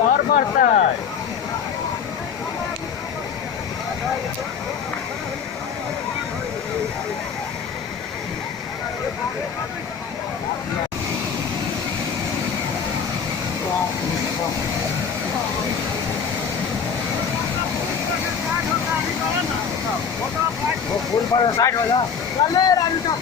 और बढ़ता है। वो फूल पर साइड हो जा। चले राजू का।